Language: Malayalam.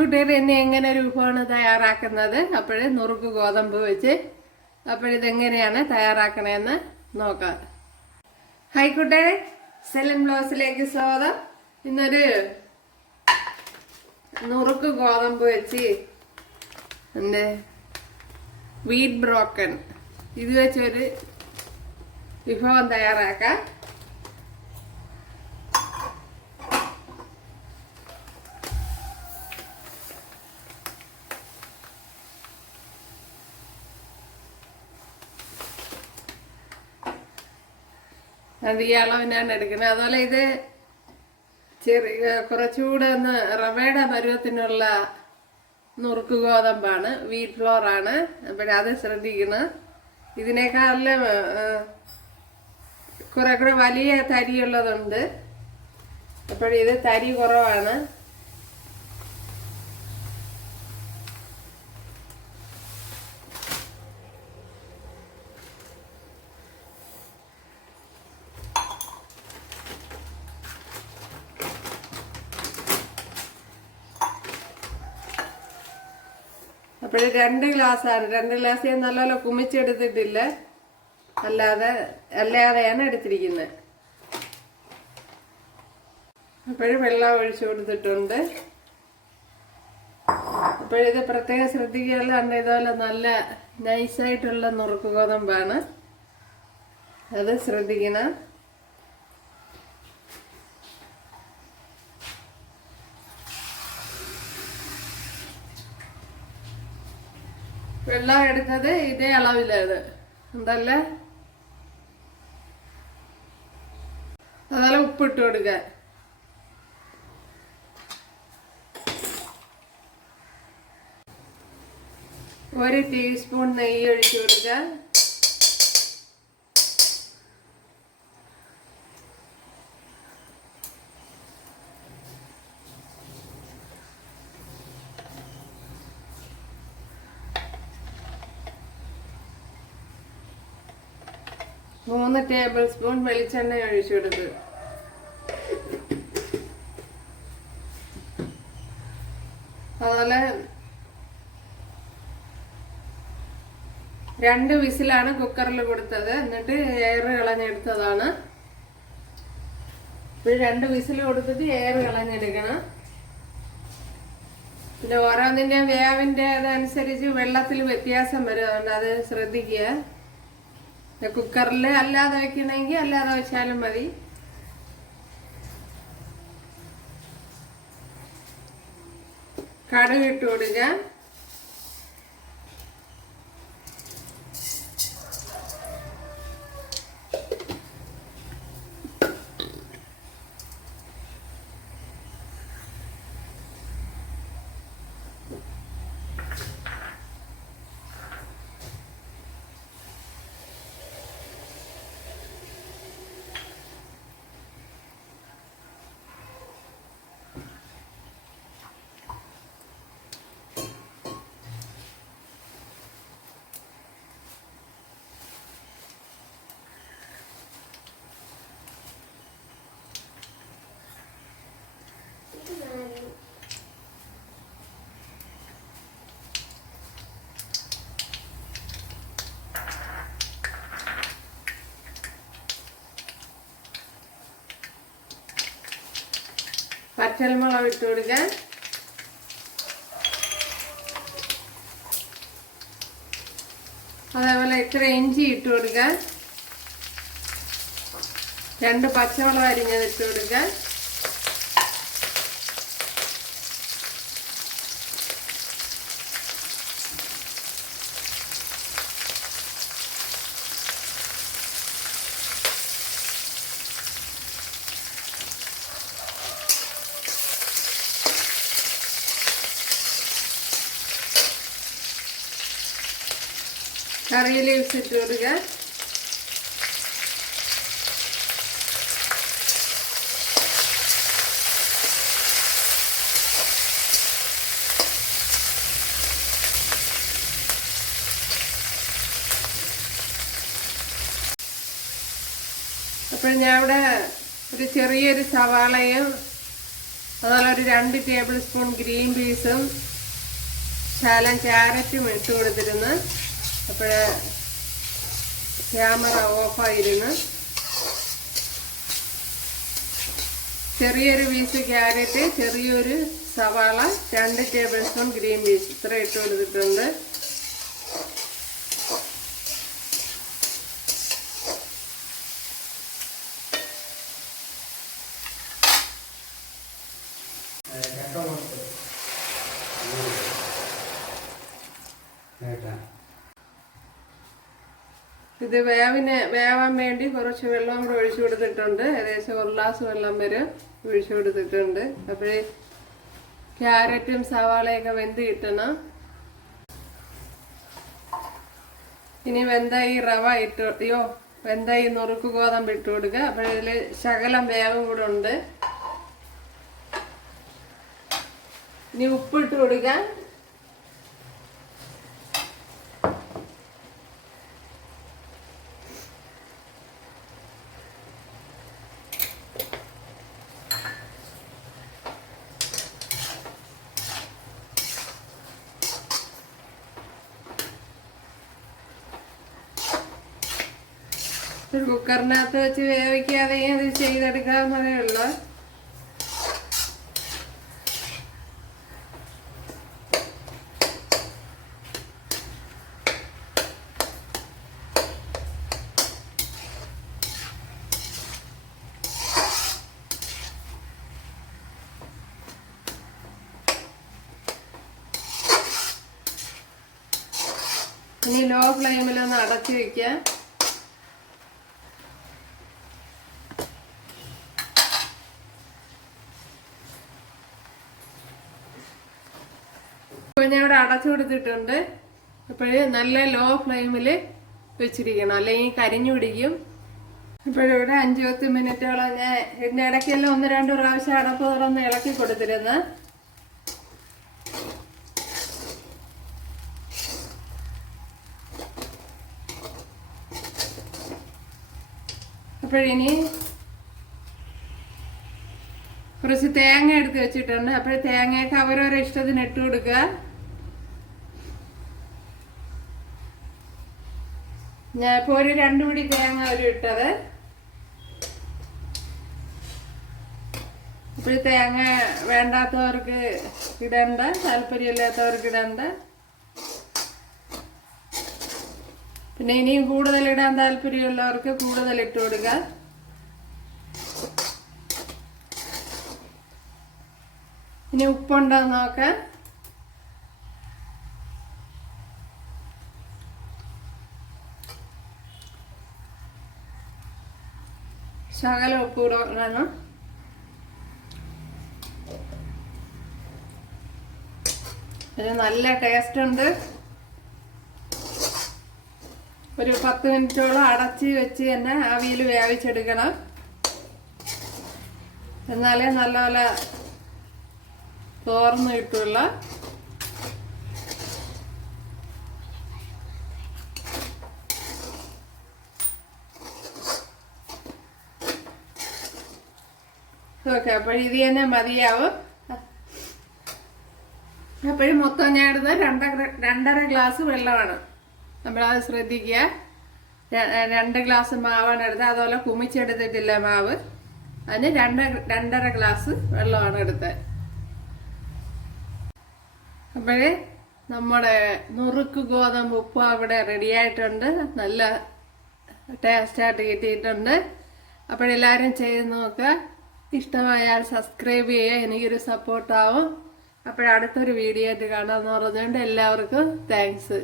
കൂട്ടുകാർ എന്നെ എങ്ങനെ ഒരു വിഭവമാണ് തയ്യാറാക്കുന്നത്. അപ്പോഴേ നുറുക്ക് ഗോതമ്പ് വെച്ച് അപ്പോഴിതെങ്ങനെയാണ് തയ്യാറാക്കണതെന്ന് നോക്കാം. ഹായ് കൂട്ടുകാരെ, സെലൻ ബ്ലോസിലേക്ക് സ്വാഗതം. ഇന്നൊരു നുറുക്ക് ഗോതമ്പ് വെച്ച് എൻ്റെ വീറ്റ് ബ്രോക്കൺ ഇത് വെച്ചൊരു വിഭവം തയ്യാറാക്കാം. അത് ഈ അളവിനാണ് എടുക്കുന്നത്. അതുപോലെ ഇത് കുറച്ചുകൂടെ ഒന്ന് റവയുടെ പരുവത്തിനുള്ള നുറുക്ക് ഗോതമ്പാണ്, വീറ്റ് ഫ്ലോർ ആണ്. അപ്പോഴത് ശ്രദ്ധിക്കണം. ഇതിനേക്കാളും കുറെ കൂടെ വലിയ തരിയുള്ളതുണ്ട്, അപ്പോഴിത് തരി കുറവാണ്. അപ്പോഴ് 2 ഗ്ലാസ്സാണ്. 2 ഗ്ലാസ് ഞാൻ നല്ലപോലെ കുമിച്ചെടുത്തിട്ടില്ല, അല്ലാതെയാണ് എടുത്തിരിക്കുന്നത്. അപ്പോഴും വെള്ളം ഒഴിച്ചു കൊടുത്തിട്ടുണ്ട്. അപ്പോഴിത് പ്രത്യേകം ശ്രദ്ധിക്കാനുള്ള ഇതുപോലെ നല്ല നൈസായിട്ടുള്ള നുറുക്ക് ഗോതമ്പാണ്, അത് ശ്രദ്ധിക്കണം. വെള്ളം എടുത്തത് ഇതേ അളവിലത് ഉണ്ടല്ലേ. അതുപോലെ ഉപ്പിട്ട് കൊടുക്കുക. ഒരു ടീസ്പൂൺ നെയ്യ് ഒഴിച്ചു കൊടുക്കുക. മൂന്ന് ടേബിൾ സ്പൂൺ വെളിച്ചെണ്ണ ഒഴിച്ചു കൊടുക്കുക. അതുപോലെ 2 വിസിലാണ് കുക്കറിൽ കൊടുത്തത്, എന്നിട്ട് എയർ കളഞ്ഞെടുത്തതാണ്. ഇപ്പോൾ 2 വിസിൽ കൊടുത്തിട്ട് എയർ കളഞ്ഞെടുക്കണം. പിന്നെ ഓരോന്നിൻ്റെയും വേവിൻ്റെ അതനുസരിച്ച് വെള്ളത്തിൽ വ്യത്യാസം വരും, അതുകൊണ്ട് അത് ശ്രദ്ധിക്കുക. കുക്കറിൽ അല്ലാതെ വെക്കണമെങ്കിൽ അല്ലാതെ വെച്ചാലും മതി. കടുക് ഇട്ട് കൊടുക്കുക. പച്ചമുളക് ഇട്ട് കൊടുക്കാൻ. അതേപോലെ ഇത്ര ഇഞ്ചി ഇട്ട് കൊടുക്കാൻ. 2 പച്ചമുളക് അരിഞ്ഞത് ഇട്ട് കൊടുക്കാൻ. കറി ലീവ്സ് ഇട്ട് കൊടുക്കുക. അപ്പോൾ ഞാൻ ഇവിടെ ഒരു ചെറിയൊരു സവാളയും അതുപോലെ ഒരു 2 ടേബിൾ സ്പൂൺ ഗ്രീൻ പീസും ശകലം ക്യാരറ്റും ഇട്ട് കൊടുത്തിരുന്നു. അപ്പോൾ ക്യാമറ ഓഫായിരുന്നു. ചെറിയൊരു പീസ് ക്യാരറ്റ്, ചെറിയൊരു സവാള, 2 ടേബിൾ സ്പൂൺ ഗ്രീൻ പീസ് ഇത്ര ഇട്ട് കൊടുത്തിട്ടുണ്ട്. ഇത് വേവാൻ വേണ്ടി കുറച്ച് വെള്ളം കൂടെ ഒഴിച്ചു കൊടുത്തിട്ടുണ്ട്. ഏകദേശം 1 ഗ്ലാസ് വെള്ളം വരെ ഒഴിച്ചു കൊടുത്തിട്ടുണ്ട്. അപ്പോഴേ ക്യാരറ്റും സവാളയൊക്കെ വെന്ത് കിട്ടണം. ഇനി വെന്തായി റവ വെന്തായി നുറുക്ക് ഗോതമ്പ് ഇട്ട് കൊടുക്കുക. അപ്പോഴിതിൽ ശകലം വേവും കൂടെ ഉണ്ട്. ഇനി ഉപ്പിട്ട് കൊടുക്കാം. ഒരു കുക്കറിനകത്ത് വെച്ച് വേവിക്കാതെ അത് ചെയ്തെടുക്കാവുന്നതേ ഉള്ളൂ. ഇനി ലോ ഫ്ലെയിമിലൊന്ന് അടച്ചു വെക്കാം. ഞാൻ ഇവിടെ അടച്ചു കൊടുത്തിട്ടുണ്ട്. അപ്പോഴേ നല്ല ലോ ഫ്ലെയിമിൽ വെച്ചിരിക്കണം, അല്ലെങ്കിൽ കരിഞ്ഞു പിടിക്കും. ഇപ്പോഴിവിടെ 5-10 മിനിറ്റോളം ഞാൻ ഇതിൻ്റെ ഇടയ്ക്കെല്ലാം 1-2 പ്രാവശ്യം അടപ്പ് തുറന്ന് ഇളക്കി കൊടുത്തിരുന്നു. അപ്പോഴിനി കുറച്ച് തേങ്ങ എടുത്ത് വെച്ചിട്ടുണ്ട്. അപ്പോൾ തേങ്ങയൊക്കെ അവരവരെ ഇഷ്ടത്തിന് ഇട്ട് കൊടുക്കുക. ഞാൻ ഇപ്പോൾ ഒരു 2 പിടി തേങ്ങ ഇട്ടത്. അപ്പോൾ തേങ്ങ വേണ്ടാത്തവർക്ക് ഇടണ്ട, താല്പര്യമില്ലാത്തവർക്ക് ഇടണ്ട. പിന്നെ ഇനിയും കൂടുതൽ ഇടാൻ താല്പര്യമുള്ളവർക്ക് കൂടുതൽ ഇട്ട് കൊടുക്കുക. ഇനി ഉപ്പുണ്ടോ നോക്കാം. ശകലം ഉപ്പ് കൂടെ വേണം. ഇത് നല്ല ടേസ്റ്റ് ഉണ്ട്. ഒരു 10 മിനിറ്റോളം അടച്ച് വെച്ച് തന്നെ ആവിയിൽ വേവിച്ചെടുക്കണം. എന്നാലേ നല്ലപോലെ തോർന്ന് കിട്ടുള്ള. ഓക്കെ, അപ്പോഴിത് തന്നെ മതിയാവും. അപ്പോഴും മൊത്തം ഞാൻ എടുത്ത് 2.5 ഗ്ലാസ് വെള്ളമാണ്. നമ്മളത് ശ്രദ്ധിക്കുക. 2 ഗ്ലാസ് മാവാണ് എടുത്തത്. അതുപോലെ കുമിച്ചെടുത്തിട്ടില്ല മാവ്. അതിന് 2.5 ഗ്ലാസ് വെള്ളമാണ് എടുത്തത്. അപ്പോഴേ നമ്മുടെ നുറുക്ക് ഗോതമ്പ് ഉപ്പ് അവിടെ റെഡി ആയിട്ടുണ്ട്. നല്ല ടേസ്റ്റായിട്ട് കിട്ടിയിട്ടുണ്ട്. അപ്പോഴെല്ലാവരും ചെയ്ത് നോക്കുക. ഇഷ്ടമായാൽ സബ്സ്ക്രൈബ് ചെയ്യുക, എനിക്കൊരു സപ്പോർട്ടാവും. അപ്പോഴടുത്തൊരു വീഡിയോ ആയിട്ട് കാണാമെന്ന് പറഞ്ഞുകൊണ്ട് എല്ലാവർക്കും താങ്ക്സ്.